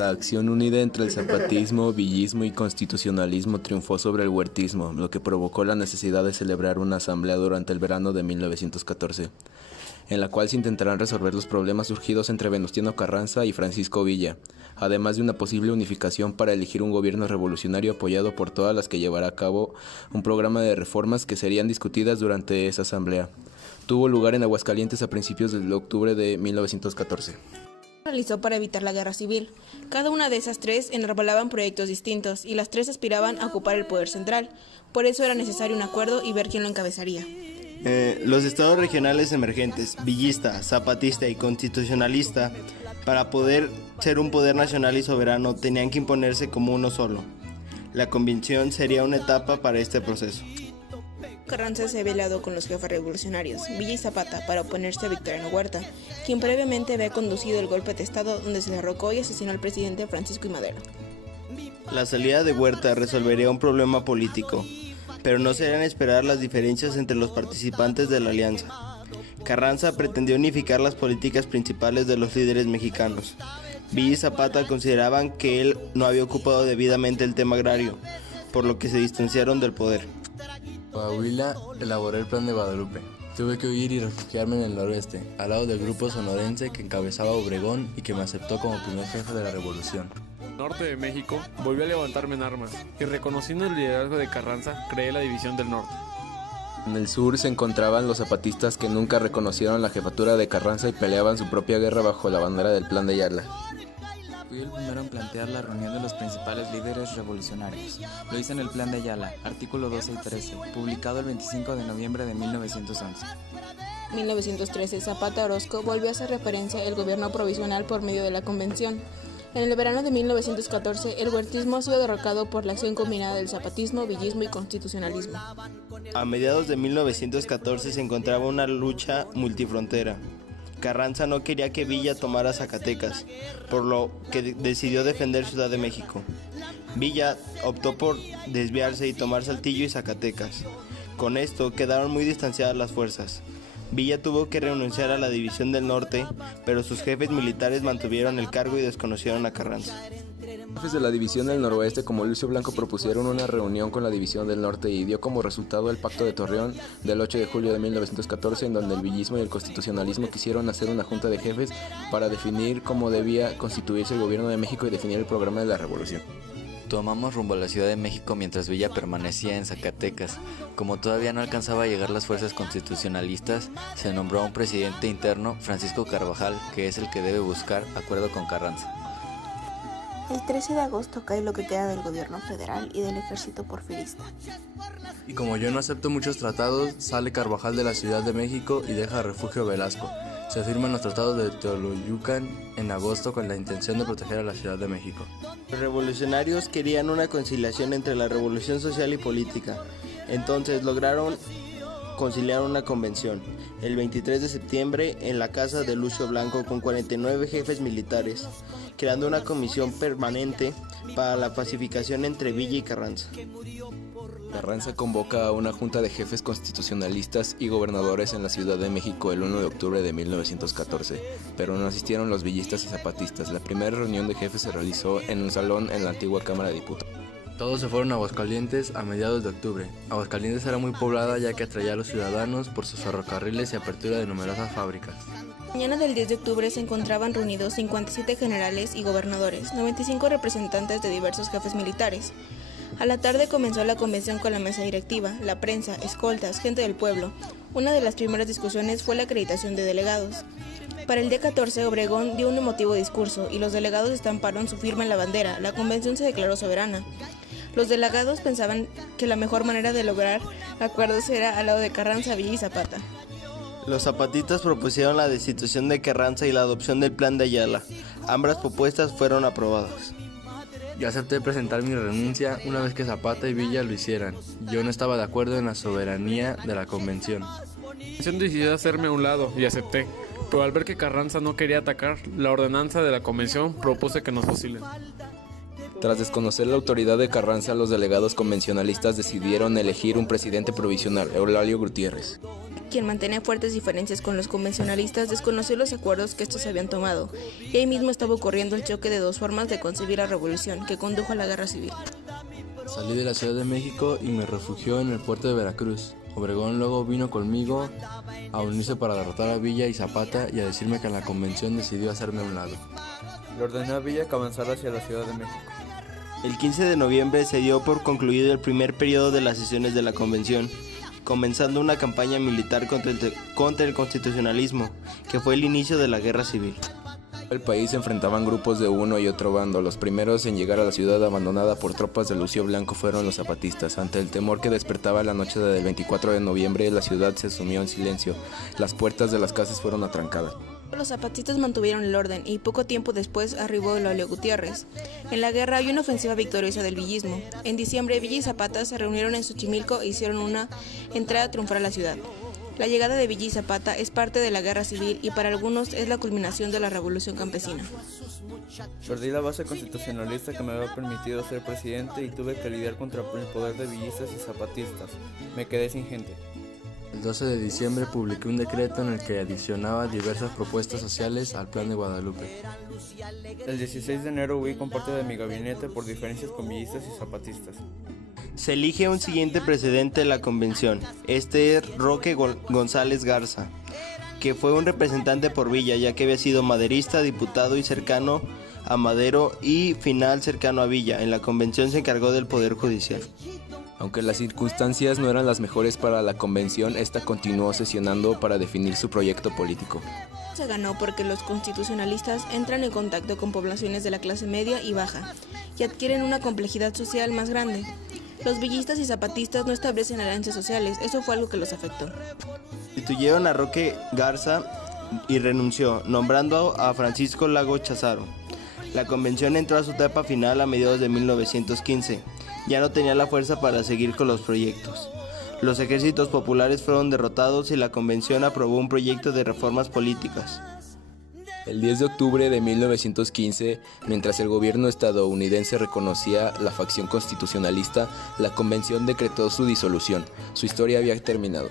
La acción unida entre el zapatismo, villismo y constitucionalismo triunfó sobre el huertismo, lo que provocó la necesidad de celebrar una asamblea durante el verano de 1914, en la cual se intentarán resolver los problemas surgidos entre Venustiano Carranza y Francisco Villa, además de una posible unificación para elegir un gobierno revolucionario apoyado por todas las que llevará a cabo un programa de reformas que serían discutidas durante esa asamblea. Tuvo lugar en Aguascalientes a principios de octubre de 1914. Realizó para evitar la guerra civil. Cada una de esas tres enarbolaban proyectos distintos y las tres aspiraban a ocupar el poder central. Por eso era necesario un acuerdo y ver quién lo encabezaría. Los estados regionales emergentes, villista, zapatista y constitucionalista, para poder ser un poder nacional y soberano, tenían que imponerse como uno solo. La convención sería una etapa para este proceso. Carranza se había aliado con los jefes revolucionarios, Villa y Zapata, para oponerse a Victoriano Huerta, quien previamente había conducido el golpe de estado donde se derrocó y asesinó al presidente Francisco I. Madero. La salida de Huerta resolvería un problema político, pero no serían esperar las diferencias entre los participantes de la alianza. Carranza pretendió unificar las políticas principales de los líderes mexicanos. Villa y Zapata consideraban que él no había ocupado debidamente el tema agrario, por lo que se distanciaron del poder. Coahuila, elaboré el Plan de Guadalupe. Tuve que huir y refugiarme en el noroeste, al lado del grupo sonorense que encabezaba Obregón y que me aceptó como primer jefe de la revolución. Norte de México, volvió a levantarme en armas y reconociendo el liderazgo de Carranza, creé la División del Norte. En el sur se encontraban los zapatistas que nunca reconocieron la jefatura de Carranza y peleaban su propia guerra bajo la bandera del Plan de Ayala. Fui el primero en plantear la reunión de los principales líderes revolucionarios. Lo hice en el Plan de Ayala, artículo 12 y 13, publicado el 25 de noviembre de 1911. 1913, Zapata Orozco volvió a hacer referencia al gobierno provisional por medio de la convención. En el verano de 1914, el huertismo ha sido derrocado por la acción combinada del zapatismo, villismo y constitucionalismo. A mediados de 1914 se encontraba una lucha multifrontera. Carranza no quería que Villa tomara Zacatecas, por lo que decidió defender Ciudad de México. Villa optó por desviarse y tomar Saltillo y Zacatecas. Con esto quedaron muy distanciadas las fuerzas. Villa tuvo que renunciar a la División del Norte, pero sus jefes militares mantuvieron el cargo y desconocieron a Carranza. Los jefes de la División del Noroeste como Lucio Blanco propusieron una reunión con la División del Norte y dio como resultado el Pacto de Torreón del 8 de julio de 1914, en donde el villismo y el constitucionalismo quisieron hacer una junta de jefes para definir cómo debía constituirse el gobierno de México y definir el programa de la revolución. Tomamos rumbo a la Ciudad de México mientras Villa permanecía en Zacatecas. Como todavía no alcanzaba a llegar las fuerzas constitucionalistas, se nombró a un presidente interno, Francisco Carvajal, que es el que debe buscar acuerdo con Carranza. El 13 de agosto cae lo que queda del gobierno federal y del ejército porfirista. Y como yo no acepto muchos tratados, sale Carvajal de la Ciudad de México y deja refugio a Velasco. Se firman los tratados de Teoloyucan en agosto con la intención de proteger a la Ciudad de México. Los revolucionarios querían una conciliación entre la revolución social y política, entonces lograron conciliar una convención el 23 de septiembre en la casa de Lucio Blanco con 49 jefes militares, creando una comisión permanente para la pacificación entre Villa y Carranza. Carranza convoca a una junta de jefes constitucionalistas y gobernadores en la Ciudad de México el 1 de octubre de 1914, pero no asistieron los villistas y zapatistas. La primera reunión de jefes se realizó en un salón en la antigua Cámara de Diputados. Todos se fueron a Aguascalientes a mediados de octubre. Aguascalientes era muy poblada ya que atraía a los ciudadanos por sus ferrocarriles y apertura de numerosas fábricas. Mañana del 10 de octubre se encontraban reunidos 57 generales y gobernadores, 95 representantes de diversos jefes militares. A la tarde comenzó la convención con la mesa directiva, la prensa, escoltas, gente del pueblo. Una de las primeras discusiones fue la acreditación de delegados. Para el día 14, Obregón dio un emotivo discurso y los delegados estamparon su firma en la bandera. La convención se declaró soberana. Los delegados pensaban que la mejor manera de lograr acuerdos era al lado de Carranza, Villa y Zapata. Los zapatistas propusieron la destitución de Carranza y la adopción del Plan de Ayala. Ambas propuestas fueron aprobadas. Yo acepté presentar mi renuncia una vez que Zapata y Villa lo hicieran. Yo no estaba de acuerdo en la soberanía de la convención. La convención decidió hacerme a un lado y acepté, pero al ver que Carranza no quería atacar, la ordenanza de la convención propuse que nos fusilen. Tras desconocer la autoridad de Carranza, los delegados convencionalistas decidieron elegir un presidente provisional, Eulalio Gutiérrez. quien mantenía fuertes diferencias con los convencionalistas, desconoció los acuerdos que estos habían tomado, y ahí mismo estaba ocurriendo el choque de dos formas de concebir la revolución, que condujo a la guerra civil. Salí de la Ciudad de México y me refugió en el puerto de Veracruz. Obregón luego vino conmigo a unirse para derrotar a Villa y Zapata y a decirme que en la convención decidió hacerme a un lado. Le ordené a Villa que avanzara hacia la Ciudad de México. El 15 de noviembre se dio por concluido el primer periodo de las sesiones de la convención, comenzando una campaña militar contra el constitucionalismo, que fue el inicio de la guerra civil. El país se enfrentaban grupos de uno y otro bando. Los primeros en llegar a la ciudad abandonada por tropas de Lucio Blanco fueron los zapatistas. Ante el temor que despertaba la noche del 24 de noviembre, la ciudad se sumió en silencio. Las puertas de las casas fueron atrancadas. Los zapatistas mantuvieron el orden y poco tiempo después arribó Eulogio Gutiérrez. En la guerra hay una ofensiva victoriosa del villismo. En diciembre, Villa y Zapata se reunieron en Xochimilco e hicieron una entrada triunfal a la ciudad. La llegada de Villa y Zapata es parte de la guerra civil y para algunos es la culminación de la revolución campesina. Perdí la base constitucionalista que me había permitido ser presidente y tuve que lidiar contra el poder de villistas y zapatistas. Me quedé sin gente. El 12 de diciembre publiqué un decreto en el que adicionaba diversas propuestas sociales al Plan de Guadalupe. El 16 de enero huí con parte de mi gabinete por diferencias con villistas y zapatistas. Se elige un siguiente presidente de la convención. Este es Roque González Garza, que fue un representante por Villa, ya que había sido maderista, diputado y cercano a Madero y final cercano a Villa. En la convención se encargó del poder judicial. Aunque las circunstancias no eran las mejores para la convención, esta continuó sesionando para definir su proyecto político. Se ganó porque los constitucionalistas entran en contacto con poblaciones de la clase media y baja y adquieren una complejidad social más grande. Los villistas y zapatistas no establecen alianzas sociales, eso fue algo que los afectó. Destituyeron a Roque Garza y renunció, nombrando a Francisco Lago Chazaro. La convención entró a su etapa final a mediados de 1915. Ya no tenía la fuerza para seguir con los proyectos. Los ejércitos populares fueron derrotados y la convención aprobó un proyecto de reformas políticas. El 10 de octubre de 1915, mientras el gobierno estadounidense reconocía la facción constitucionalista, la convención decretó su disolución. Su historia había terminado.